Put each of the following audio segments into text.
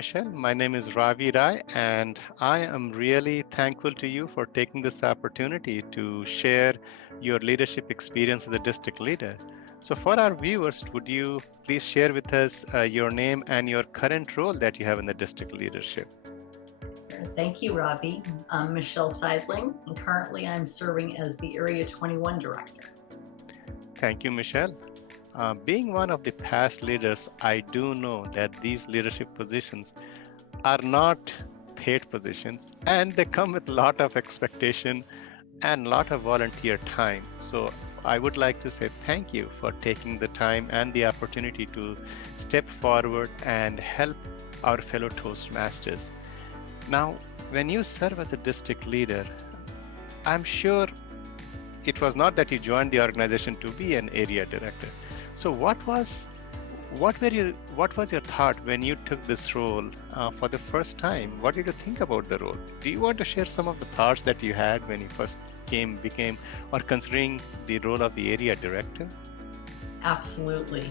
Michelle. My name is Ravi Rai, and I am really thankful to you for taking this opportunity to share your leadership experience as a district leader. So, for our viewers, would you please share with us your name and your current role that you have in the district leadership? Thank you, Ravi. I'm Michelle Seidling, and currently I'm serving as the Area 21 Director. Thank you, Michelle. Being one of the past leaders, I do know that these leadership positions are not paid positions and they come with a lot of expectation and a lot of volunteer time. So I would like to say thank you for taking the time and the opportunity to step forward and help our fellow Toastmasters. Now, when you serve as a district leader, I'm sure it was not that you joined the organization to be an area director. So what was your thought when you took this role for the first time? What did you think about the role? Do you want to share some of the thoughts that you had when you first became, or considering the role of the area director? Absolutely.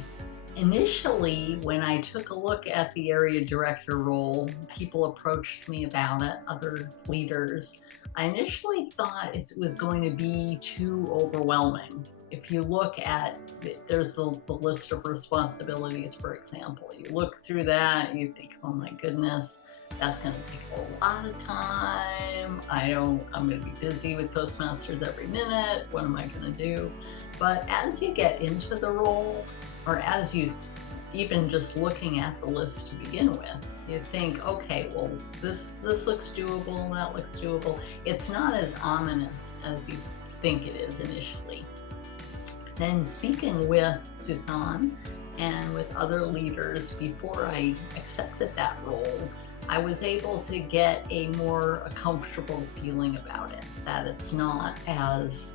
Initially, when I took a look at the Area Director role, people approached me about it, other leaders. I initially thought it was going to be too overwhelming. If you look at, there's the list of responsibilities, for example. You look through that and you think, oh my goodness, that's going to take a lot of time. I'm going to be busy with Toastmasters every minute. What am I going to do? But as you get into the role, or as you even just looking at the list to begin with, you think, okay, well, this looks doable, that looks doable. It's not as ominous as you think it is initially. Then speaking with Susan and with other leaders before I accepted that role, I was able to get a more comfortable feeling about it, that it's not as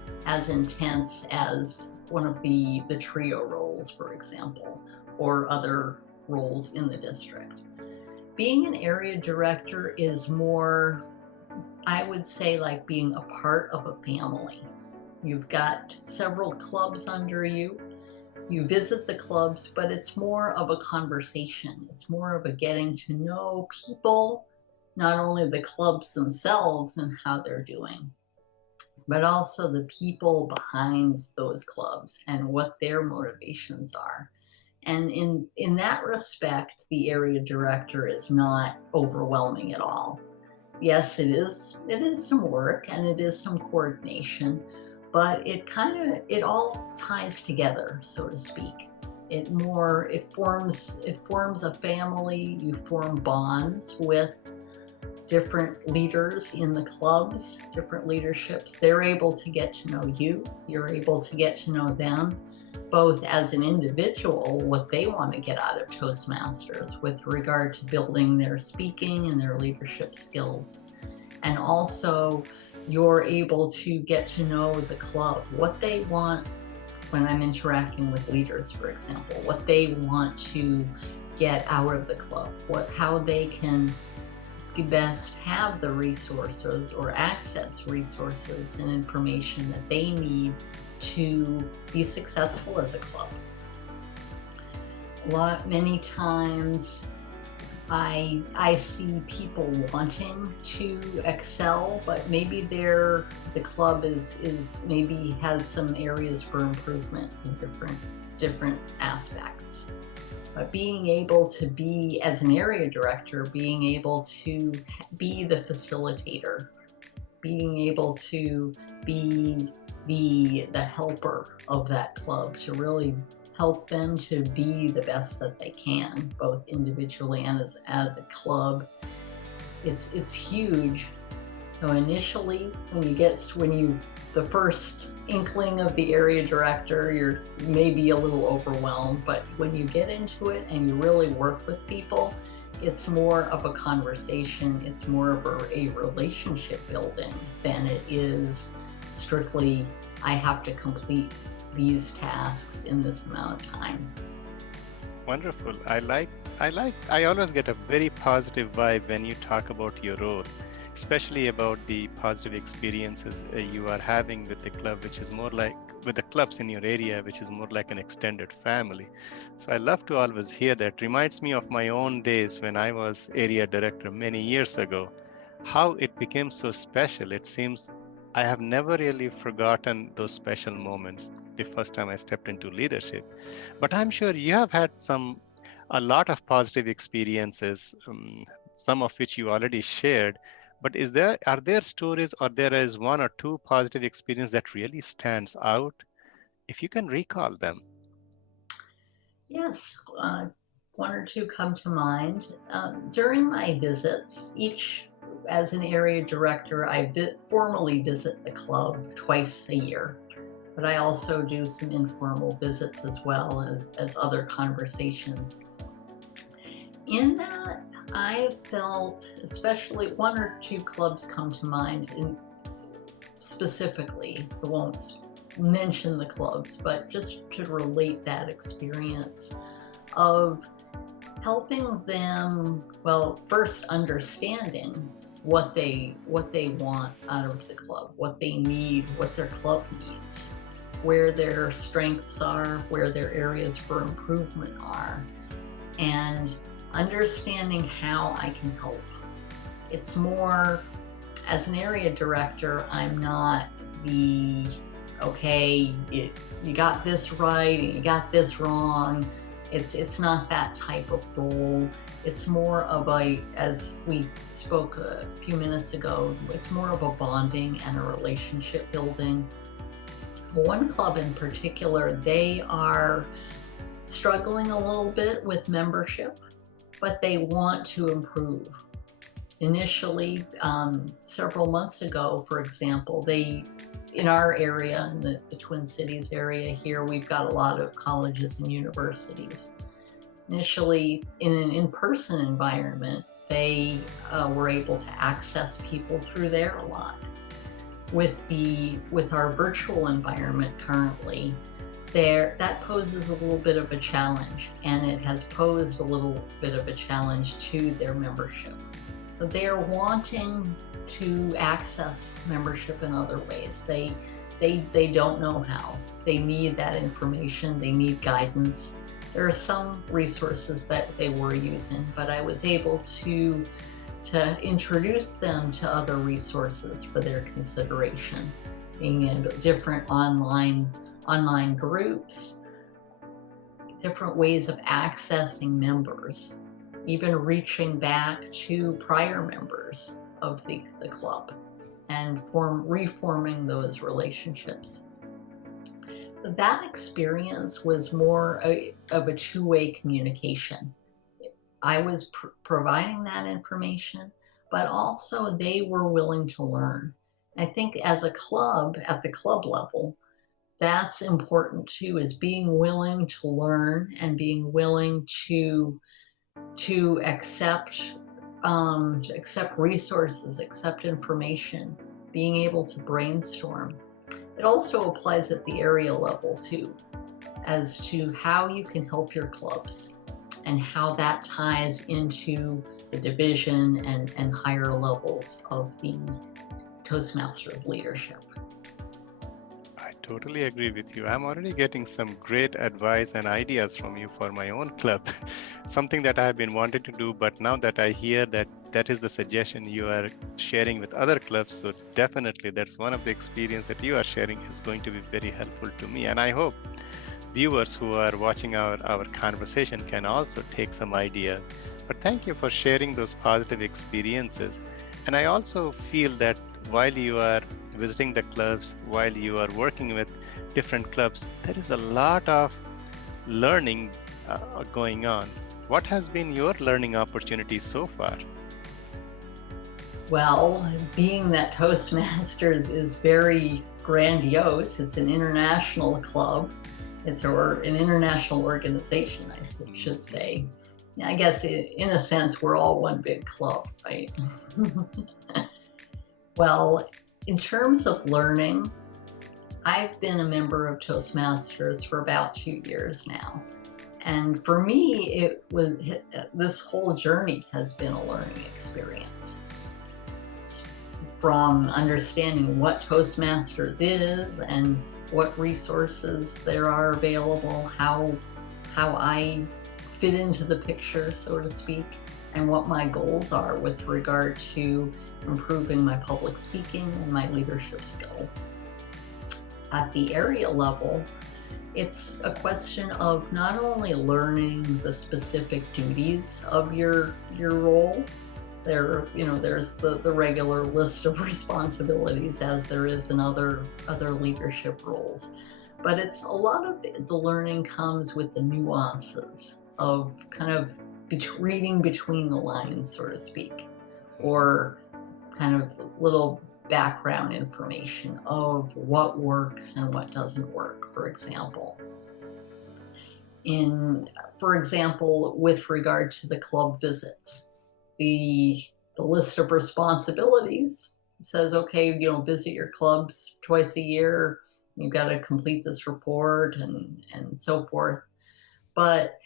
intense as one of the trio roles, for example, or other roles in the district. Being an area director is more, I would say, like being a part of a family. You've got several clubs under you. You visit the clubs, but it's more of a conversation. It's more of a getting to know people, not only the clubs themselves and how they're doing, but also the people behind those clubs and what their motivations are. And in that respect, the area director is not overwhelming at all. Yes, it is some work and it is some coordination, but it all ties together, so to speak. It forms a family. You form bonds with different leaders in the clubs, different leaderships. They're able to get to know you. You're able to get to know them, both as an individual, what they want to get out of Toastmasters with regard to building their speaking and their leadership skills. And also, you're able to get to know the club, what they want when I'm interacting with leaders, for example, what they want to get out of the club, how they can best have the resources or access resources and information that they need to be successful as a club. Many times I see people wanting to excel, but maybe the club is maybe has some areas for improvement in different aspects. But being able to be, as an area director, being able to be the facilitator, being able to be the helper of that club, to really help them to be the best that they can, both individually and as a club, it's huge. So initially, the first inkling of the area director, you're maybe a little overwhelmed, but when you get into it and you really work with people, it's more of a conversation, it's more of a relationship building than it is strictly, I have to complete these tasks in this amount of time. Wonderful. I always get a very positive vibe when you talk about your role, especially about the positive experiences you are having with the club, which is more like with the clubs in your area, which is more like an extended family. So I love to always hear that. Reminds me of my own days when I was area director many years ago, how it became so special. It seems I have never really forgotten those special moments the first time I stepped into leadership. But I'm sure you have had a lot of positive experiences, some of which you already shared. But are there stories, or there is one or two positive experience that really stands out, if you can recall them? Yes, one or two come to mind. During my visits, as an area director, I formally visit the club twice a year, but I also do some informal visits as well as other conversations. In that, I felt, especially one or two clubs come to mind specifically. I won't mention the clubs, but just to relate that experience of helping them, well, first understanding what they want out of the club, what they need, what their club needs, where their strengths are, where their areas for improvement are, and understanding how I can help. It's more, as an area director, I'm not the, okay, you got this right and you got this wrong. It's not that type of role. It's more of as we spoke a few minutes ago, it's more of a bonding and a relationship building. One club in particular, they are struggling a little bit with membership, but they want to improve. Initially, several months ago, for example, in our area, in the Twin Cities area here, we've got a lot of colleges and universities. Initially, in an in-person environment, they were able to access people through there a lot. With our virtual environment currently, that poses a little bit of a challenge, and it has posed a little bit of a challenge to their membership. But they are wanting to access membership in other ways. They don't know how. They need that information. They need guidance. There are some resources that they were using, but I was able to introduce them to other resources for their consideration, being in different online groups, different ways of accessing members, even reaching back to prior members of the club and reforming those relationships. That experience was more of a two-way communication. I was providing that information, but also they were willing to learn. I think as a club, at the club level, that's important too, is being willing to learn and being willing to accept resources, accept information, being able to brainstorm. It also applies at the area level too, as to how you can help your clubs and how that ties into the division and higher levels of the Toastmasters leadership. I totally agree with you. I'm already getting some great advice and ideas from you for my own club. Something that I have been wanting to do, but now that I hear that is the suggestion you are sharing with other clubs, so definitely that's one of the experience that you are sharing is going to be very helpful to me. And I hope viewers who are watching our conversation can also take some ideas. But thank you for sharing those positive experiences. And I also feel that while you are visiting the clubs, while you are working with different clubs, there is a lot of learning going on. What has been your learning opportunity so far? Well, being that Toastmasters is very grandiose, it's an international club, it's an international organization, I should say. I guess in a sense, we're all one big club, right? Well, in terms of learning, I've been a member of Toastmasters for about 2 years now. And for me, this whole journey has been a learning experience. From understanding what Toastmasters is and what resources there are available, how I fit into the picture, so to speak, and what my goals are with regard to improving my public speaking and my leadership skills. At the area level, it's a question of not only learning the specific duties of your role. There's the regular list of responsibilities as there is in other leadership roles, but it's a lot of the learning comes with the nuances of kind of reading between the lines, so to speak, or kind of little background information of what works and what doesn't work, for example. For example, with regard to the club visits, the list of responsibilities says, okay, visit your clubs twice a year, you've got to complete this report and so forth. But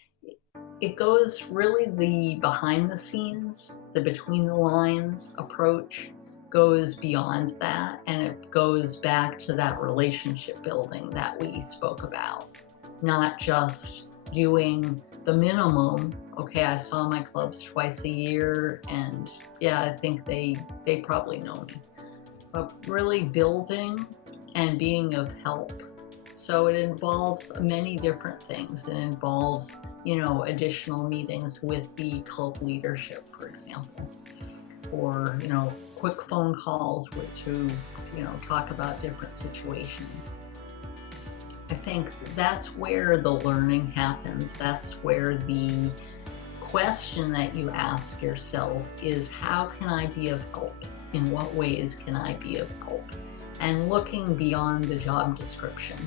it goes really the behind the scenes, the between the lines approach goes beyond that, and it goes back to that relationship building that we spoke about. Not just doing the minimum, okay, I saw my clubs twice a year, and yeah, I think they probably know me. But really building and being of help. So it involves many different things. It involves, additional meetings with the club leadership, for example, or, quick phone calls to talk about different situations. I think that's where the learning happens. That's where the question that you ask yourself is, how can I be of help? In what ways can I be of help? And looking beyond the job description.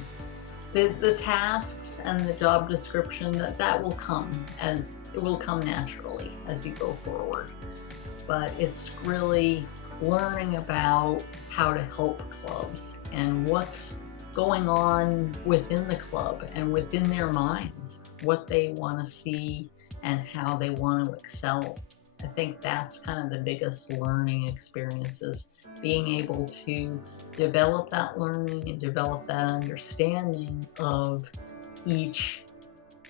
The tasks and the job description, that will come naturally as you go forward. But it's really learning about how to help clubs and what's going on within the club and within their minds, what they want to see and how they want to excel. I think that's kind of the biggest learning experiences, being able to develop that learning and develop that understanding of each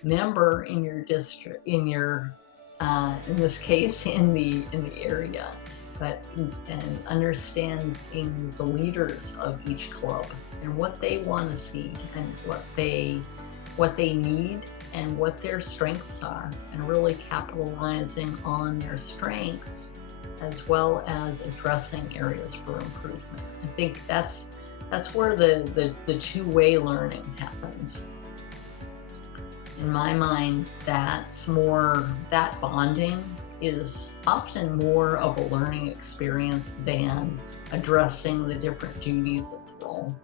member in your district, in this case, in the area, and understanding the leaders of each club and what they want to see and what they need and what their strengths are, and really capitalizing on their strengths as well as addressing areas for improvement. I think that's where the two-way learning happens. In my mind, that bonding is often more of a learning experience than addressing the different duties of the role.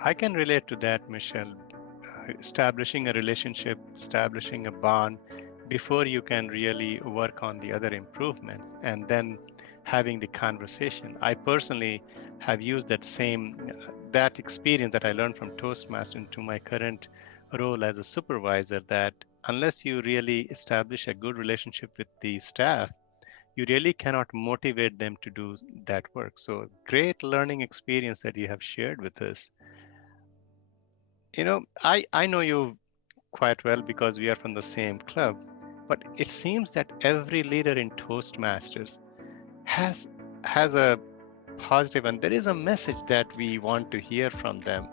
I can relate to that, Michelle. Establishing a relationship, establishing a bond before you can really work on the other improvements, and then having the conversation. I personally have used that experience that I learned from Toastmasters into my current role as a supervisor, that unless you really establish a good relationship with the staff, you really cannot motivate them to do that work. So great learning experience that you have shared with us. I know you quite well because we are from the same club, but it seems that every leader in Toastmasters has a positive, and there is a message that we want to hear from them.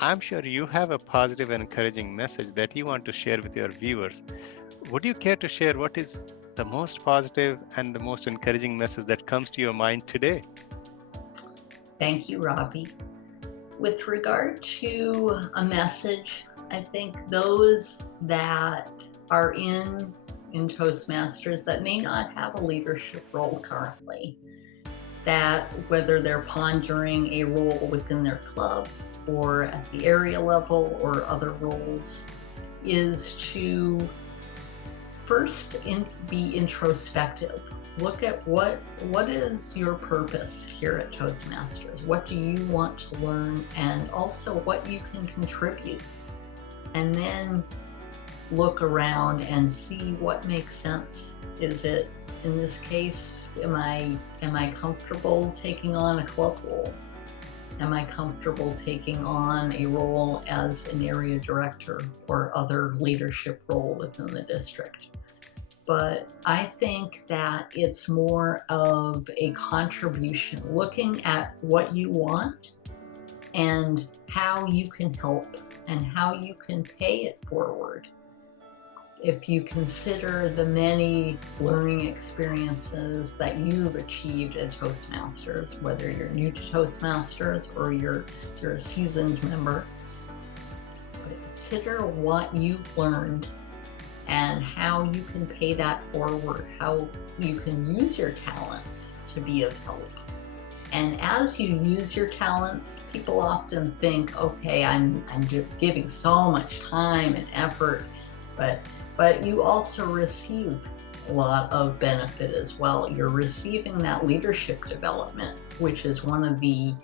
I'm sure you have a positive and encouraging message that you want to share with your viewers. Would you care to share what is the most positive and the most encouraging message that comes to your mind today? Thank you, Ravi. With regard to a message, I think those that are in Toastmasters that may not have a leadership role currently, that whether they're pondering a role within their club or at the area level or other roles, is to first be introspective. Look at what is your purpose here at Toastmasters? What do you want to learn, and also what you can contribute? And then look around and see what makes sense. Is it, in this case, am I comfortable taking on a club role? Am I comfortable taking on a role as an area director or other leadership role within the district? But I think that it's more of a contribution, looking at what you want and how you can help and how you can pay it forward. If you consider the many learning experiences that you've achieved at Toastmasters, whether you're new to Toastmasters or you're a seasoned member, consider what you've learned and how you can pay that forward, how you can use your talents to be of help. And as you use your talents, people often think, okay, I'm giving so much time and effort, but you also receive a lot of benefit as well. You're receiving that leadership development, which is one of the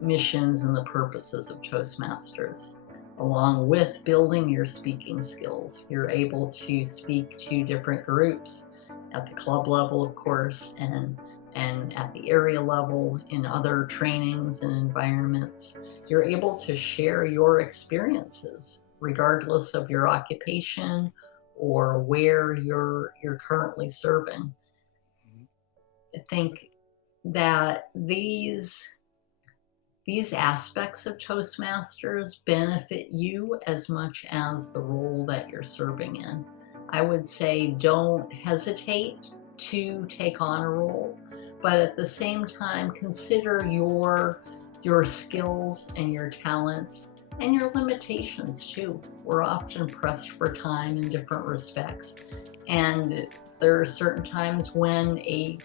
missions and the purposes of Toastmasters. Along with building your speaking skills, you're able to speak to different groups at the club level, of course, and at the area level in other trainings and environments. You're able to share your experiences regardless of your occupation or where you're currently serving. I think that these aspects of Toastmasters benefit you as much as the role that you're serving in. I would say don't hesitate to take on a role, but at the same time consider your skills and your talents and your limitations too. We're often pressed for time in different respects, and there are certain times when a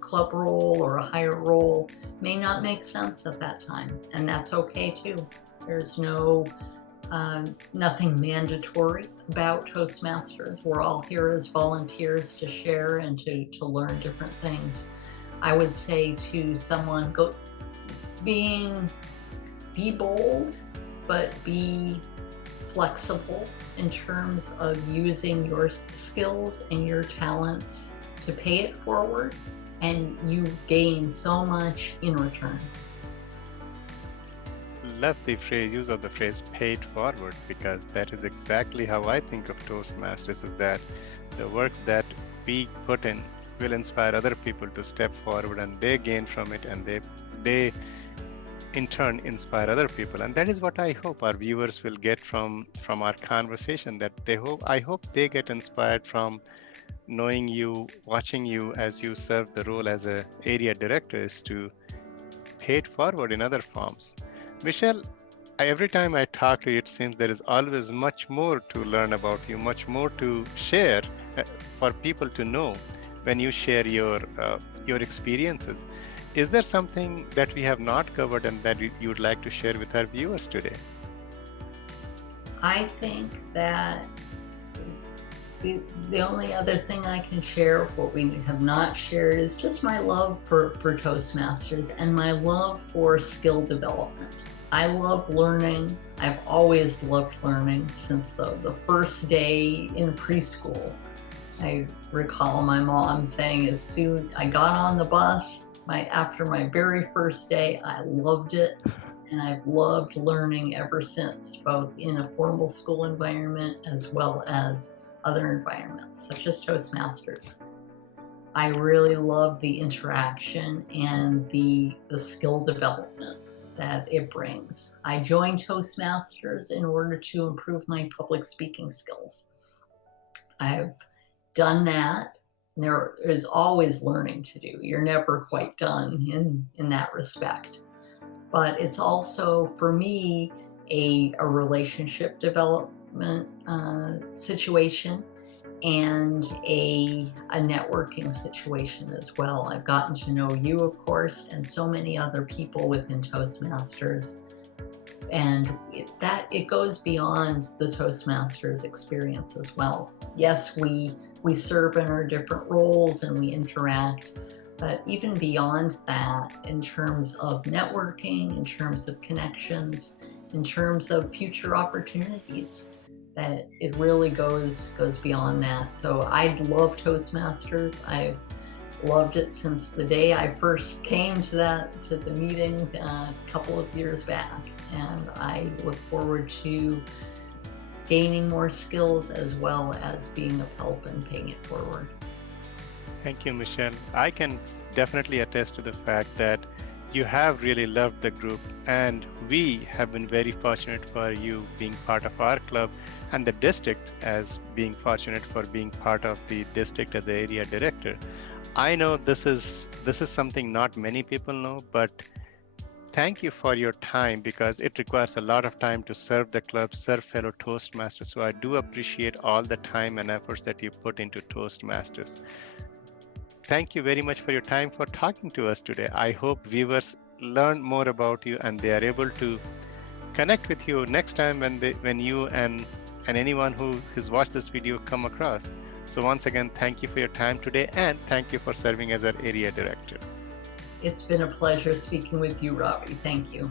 club role or a higher role may not make sense at that time, and that's okay too. There's nothing mandatory about Toastmasters. We're all here as volunteers to share and to learn different things. I would say to someone, be bold, but be flexible in terms of using your skills and your talents to pay it forward, and you gain so much in return. Love the use of the phrase paid forward, because that is exactly how I think of Toastmasters, is that the work that we put in will inspire other people to step forward, and they gain from it, and they in turn inspire other people. And that is what I hope our viewers will get from our conversation, that I hope they get inspired from knowing you, watching you as you serve the role as a area director, is to pay it forward in other forms. Michelle, every time I talk to you, it seems there is always much more to learn about you, much more to share for people to know when you share your experiences. Is there something that we have not covered and that you would like to share with our viewers today? I think that the only other thing I can share, what we have not shared, is just my love for Toastmasters and my love for skill development. I love learning. I've always loved learning since the first day in preschool. I recall my mom saying, as soon I got on the bus, after my very first day, I loved it, and I've loved learning ever since, both in a formal school environment as well as other environments, such as Toastmasters. I really love the interaction and the skill development that it brings. I joined Toastmasters in order to improve my public speaking skills. I've done that. There is always learning to do. You're never quite done in that respect. But it's also, for me, a relationship development situation and a networking situation as well. I've gotten to know you, of course, and so many other people within Toastmasters. And it goes beyond the Toastmasters experience as well. Yes, we serve in our different roles and we interact, but even beyond that, in terms of networking, in terms of connections, in terms of future opportunities, that it really goes beyond that. So I love Toastmasters. I've loved it since the day I first came to the meeting a couple of years back, and I look forward to gaining more skills as well as being of help and paying it forward. Thank you, Michelle. I can definitely attest to the fact that you have really loved the group, and we have been very fortunate for you being part of our club, and the district as being fortunate for being part of the district as area director. I know this is something not many people know, but thank you for your time because it requires a lot of time to serve the club, serve fellow Toastmasters. So I do appreciate all the time and efforts that you put into Toastmasters. Thank you very much for your time for talking to us today. I hope viewers learn more about you and they are able to connect with you next time when you and anyone who has watched this video come across. So once again, thank you for your time today and thank you for serving as our area director. It's been a pleasure speaking with you, Ravi. Thank you.